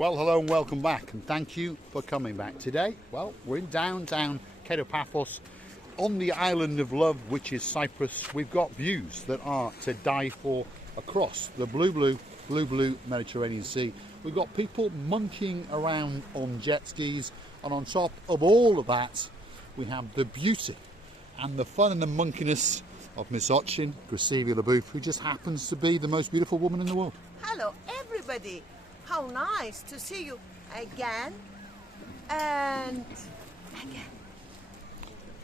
Well, hello and welcome back, and thank you for coming back. Today, well, we're in downtown Paphos on the island of love, which is Cyprus. We've got views that are to die for across the blue Mediterranean Sea. We've got people monkeying around on jet skis, and on top of all of that, we have the beauty and the fun and the monkiness of Miss Ochin, Gracevia Laboof, who just happens to be the most beautiful woman in the world. Hello, everybody. How nice to see you again and again.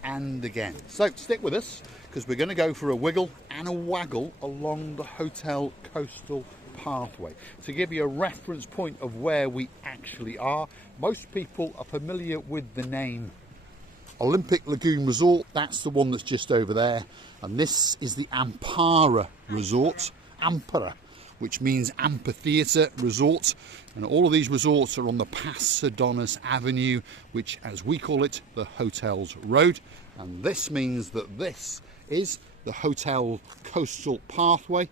And again. So stick with us, because we're going to go for a wiggle and a waggle along the Hotel Coastal Pathway. To give you a reference point of where we actually are, most people are familiar with the name Olympic Lagoon Resort. That's the one that's just over there. And this is the Amphora Resort. Amphora, which means amphitheatre resort, and all of these resorts are on the Paphos Avenue, which, as we call it, the Hotels Road. And this means that this is the Hotel Coastal Pathway,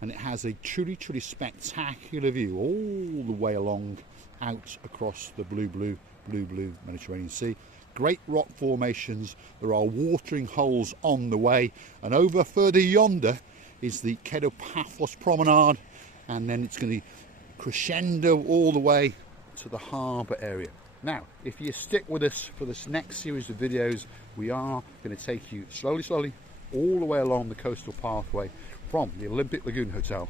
and it has a truly spectacular view all the way along out across the blue Mediterranean Sea. Great rock formations, there are watering holes on the way, and over further yonder is the Paphos Promenade, and then it's going to crescendo all the way to the harbour area. Now, if you stick with us for this next series of videos, we are going to take you slowly all the way along the coastal pathway from the Olympic Lagoon Hotel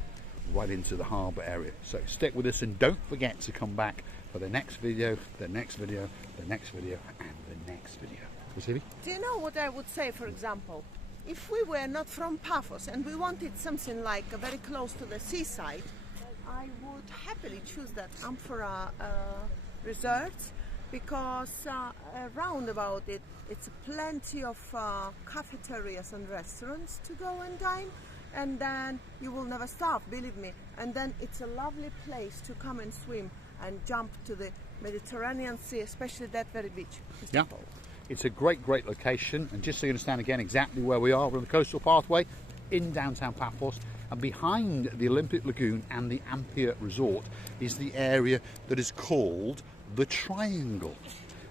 right into the harbour area. So stick with us, and don't forget to come back for the next video, the next video, the next video, and the next video. Gracevia? Do you know what I would say, for example? If we were not from Paphos and we wanted something like very close to the seaside, I would happily choose that Amphora Resort, because around about it, it's plenty of cafeterias and restaurants to go and dine, and then you will never starve, believe me. And then it's a lovely place to come and swim and jump to the Mediterranean Sea, especially that very beach. Yeah. It's a great location, and just so you understand again exactly where we are, we're on the Coastal Pathway in downtown Paphos, and behind the Olympic Lagoon and the Amphora Resort is the area that is called the Triangle.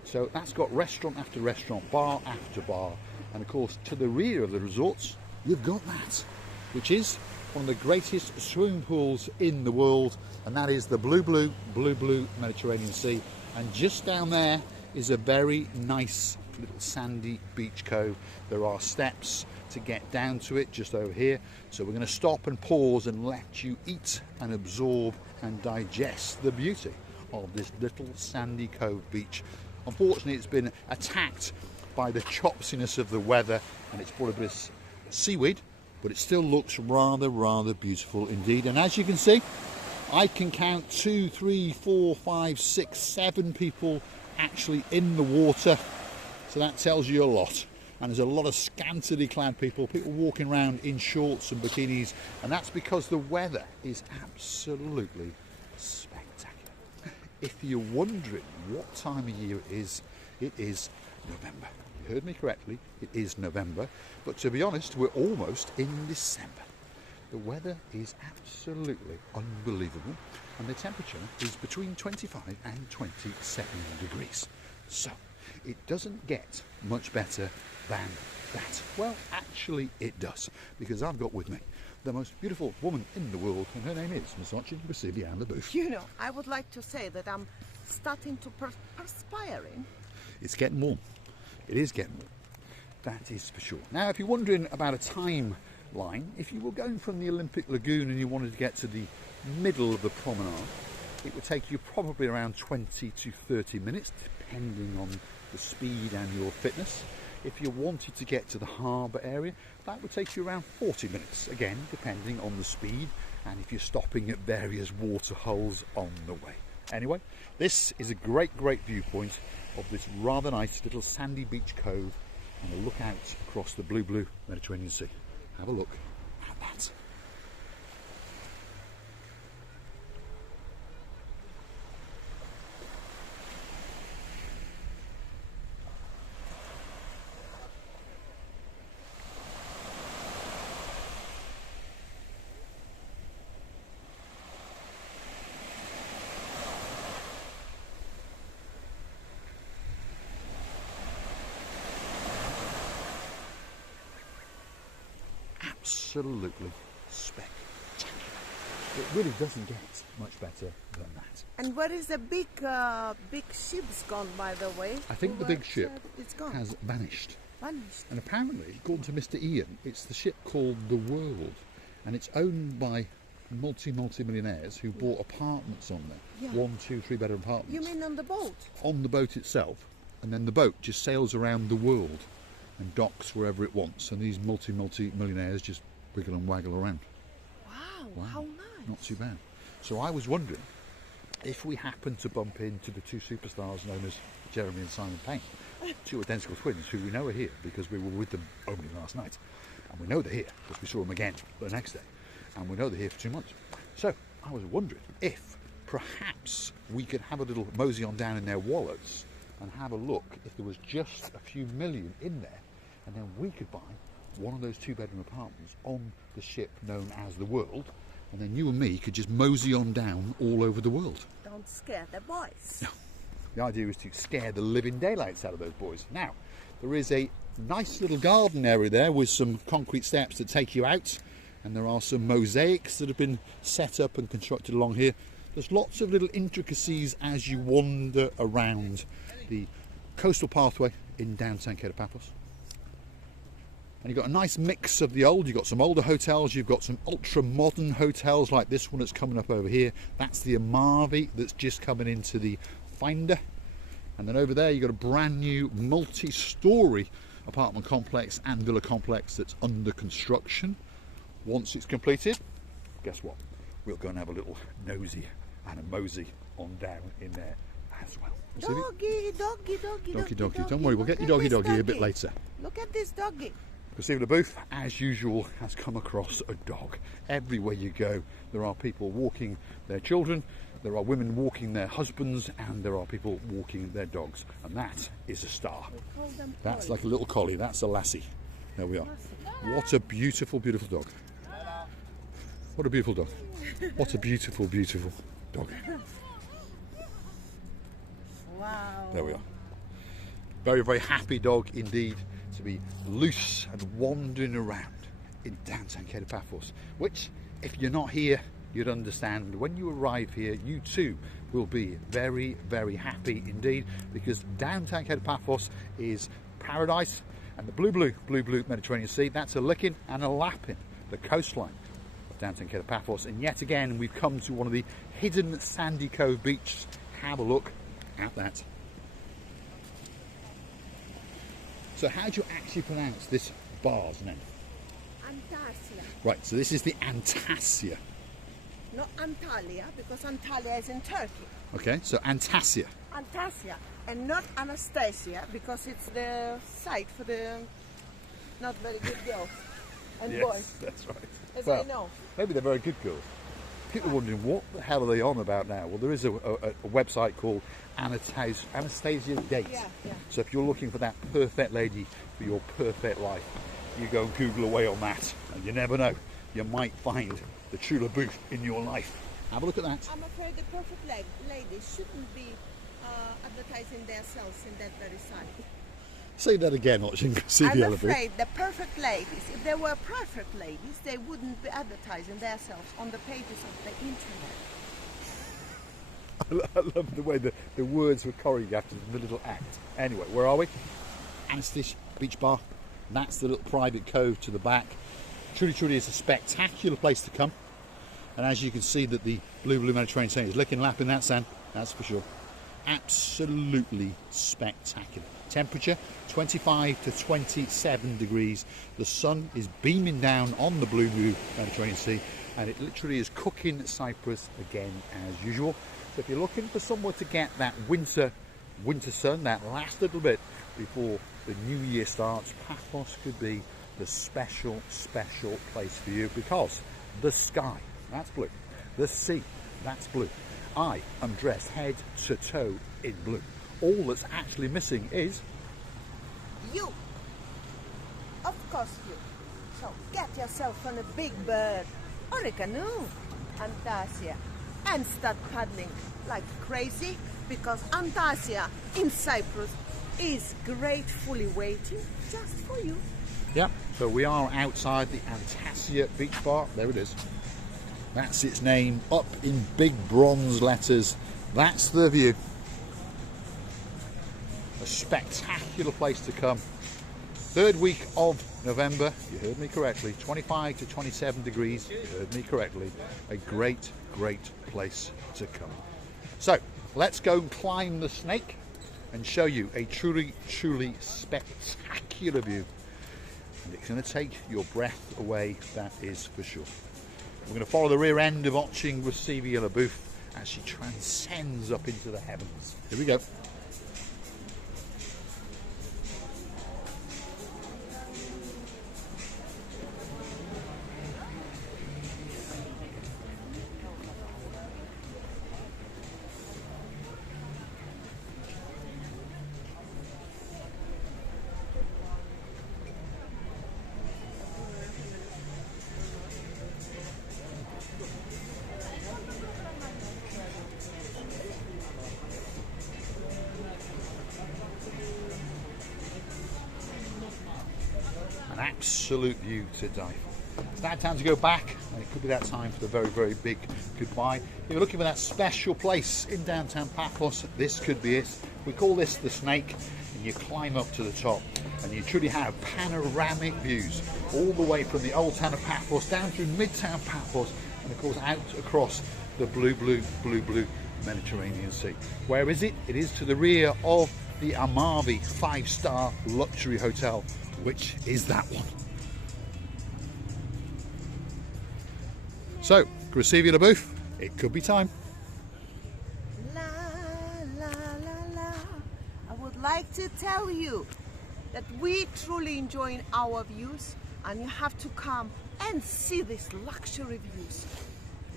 So that's got restaurant after restaurant, bar after bar, and of course to the rear of the resorts you've got that, which is one of the greatest swimming pools in the world, and that is the blue Mediterranean Sea. And just down there is a very nice little sandy beach cove. There are steps to get down to it just over here, so we're going to stop and pause and let you eat and absorb and digest the beauty of this little sandy cove beach. Unfortunately, it's been attacked by the chopsiness of the weather, and it's brought a bit of seaweed, but it still looks rather beautiful indeed. And as you can see, I can count 2, 3, 4, 5, 6, 7 people actually in the water, so that tells you a lot. And there's a lot of scantily clad people walking around in shorts and bikinis, and that's because the weather is absolutely spectacular. If you're wondering what time of year it is November. You heard me correctly, it is November, but to be honest, we're almost in December. The weather is absolutely unbelievable, and the temperature is between 25 and 27 degrees. So it doesn't get much better than that. Well, actually it does, because I've got with me the most beautiful woman in the world, and her name is Miss Ochin, Gracevia Laboof. You know, I would like to say that I'm starting to perspiring. It's getting warm. It is getting warm. That is for sure. Now, if you're wondering about a timeline, if you were going from the Olympic Lagoon and you wanted to get to the middle of the promenade, it would take you probably around 20 to 30 minutes, depending on the speed and your fitness. If you wanted to get to the harbour area, that would take you around 40 minutes, again, depending on the speed and if you're stopping at various water holes on the way. Anyway, this is a great viewpoint of this rather nice little sandy beach cove, and a look out across the blue Mediterranean Sea. Have a look at that. absolutely spectacular. It really doesn't get much better than that. And where is the big ship's gone, by the way? I think the big ship it's gone. has vanished. Vanished. And apparently, according to Mr. Ian, it's the ship called the World, and it's owned by multi-millionaires who bought apartments on there. Yeah. 1, 2, 3 bedroom apartments. You mean on the boat? On the boat itself, and then the boat just sails around the world and docks wherever it wants, and these multi-millionaires just wiggle and waggle around. Wow, how nice. Not too bad. So I was wondering if we happened to bump into the two superstars known as Jeremy and Simon Payne, two identical twins who we know are here because we were with them only last night, and we know they're here because we saw them again the next day, and we know they're here for 2 months. So I was wondering if perhaps we could have a little mosey on down in their wallets and have a look if there was just a few million in there, and then we could buy one of those 2-bedroom apartments on the ship known as the World, and then you and me could just mosey on down all over the world. Don't scare the boys. The idea is to scare the living daylights out of those boys. Now, there is a nice little garden area there with some concrete steps that take you out, and there are some mosaics that have been set up and constructed along here. There's lots of little intricacies as you wander around the coastal pathway in downtown Paphos. And you've got a nice mix of the old. You've got some older hotels, you've got some ultra modern hotels like this one that's coming up over here. That's the Amphora that's just coming into the Finder. And then over there you've got a brand new multi-storey apartment complex and villa complex that's under construction. Once it's completed, guess what? We'll go and have a little nosy and a mosey on down in there as well. Doggy. Don't worry, we'll get your doggy a bit later. Look at this doggy. Stephen Booth, as usual, has come across a dog. Everywhere you go, there are people walking their children, there are women walking their husbands, and there are people walking their dogs. And that is a star. That's like a little collie, that's a lassie. There we are. What a beautiful, beautiful dog. What a beautiful dog. What a beautiful, beautiful dog. Wow. There we are. Very, very happy dog indeed to be loose and wandering around in downtown Paphos, which, if you're not here, you'd understand. When you arrive here, you too will be very, very happy indeed, because downtown Paphos is paradise, and the blue Mediterranean Sea, that's a licking and a lapping the coastline of downtown Paphos. And yet again, we've come to one of the hidden sandy cove beaches. Have a look at that. So how do you actually pronounce this bar's name? Antalya. Right, so this is the Antalya. Not Antalya, because Antalya is in Turkey. Okay, so Antalya. Antalya, and not Anastasia, because it's the site for the not very good girls and Yes, boys. that's right. As Well, I know. maybe they're very good girls. People are wondering, what the hell are they on about now? Well, there is a website called Anastasia Dates. Yeah. So if you're looking for that perfect lady for your perfect life, you go and Google away on that, and you never know, you might find the true Booth in your life. Have a look at that. I'm afraid the perfect ladies shouldn't be advertising themselves in that very site. Say that again, watching see the I'm elevator. afraid the perfect ladies, if they were perfect ladies, they wouldn't be advertising themselves on the pages of the internet. I love the way the words were choreographed in the little act. Anyway, where are we? Anastasia Beach Bar. That's the little private cove to the back. Truly is a spectacular place to come. And as you can see that the blue Mediterranean Sea is licking, lapping that sand, that's for sure. Absolutely spectacular. Temperature 25 to 27 degrees. The sun is beaming down on the blue Mediterranean Sea, and it literally is cooking Cyprus again as usual. So if you're looking for somewhere to get that winter sun, that last little bit before the new year starts, Paphos could be the special place for you, because the sky, that's blue, the sea, that's blue. I am dressed head to toe in blue. All that's actually missing is You, of course you. So get yourself on a big bird or a canoe, Antalya, and start paddling like crazy, because Antalya in Cyprus is gratefully waiting just for you. Yep, so we are outside the Antasia Beach Bar. There it is. That's its name, up in big bronze letters. That's the view. A spectacular place to come. Third week of November, you heard me correctly, 25 to 27 degrees, you heard me correctly. A great, great place to come. So, let's go and climb the snake and show you a truly, truly spectacular view. And it's going to take your breath away, that is for sure. We're going to follow the rear end of watching Resivia LaBouffe as she transcends up into the heavens. Here we go. An absolute view to die for. It's now time to go back, and it could be that time for the very, very big goodbye. If you're looking for that special place in downtown Paphos, this could be it. We call this the Snake, and you climb up to the top, and you truly have panoramic views all the way from the old town of Paphos down through midtown Paphos, and of course out across the blue Mediterranean Sea. Where is it? It is to the rear of the Amphora 5-star luxury hotel. Which is that one? So, Resivia LaBouffe, it could be time. La, la, la, la. I would like to tell you that we truly enjoy our views, and you have to come and see these luxury views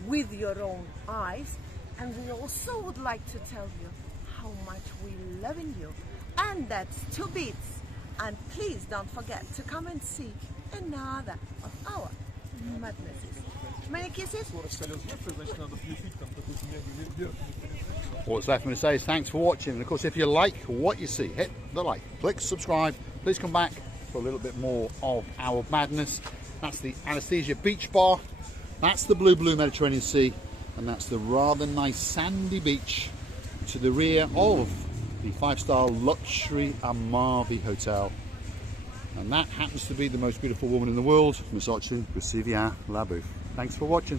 with your own eyes. And we also would like to tell you how much we love you, and that's 2 bits. And please don't forget to come and see another of our madnesses. Many kisses. What's left for me to say is thanks for watching. And of course, if you like what you see, hit the like, click subscribe. Please come back for a little bit more of our madness. That's the Antasia Beach Bar. That's the blue Mediterranean Sea. And that's the rather nice sandy beach to the rear of the 5-star luxury Amphora Hotel, and that happens to be the most beautiful woman in the world, Resivia LaBouffe. Thanks for watching.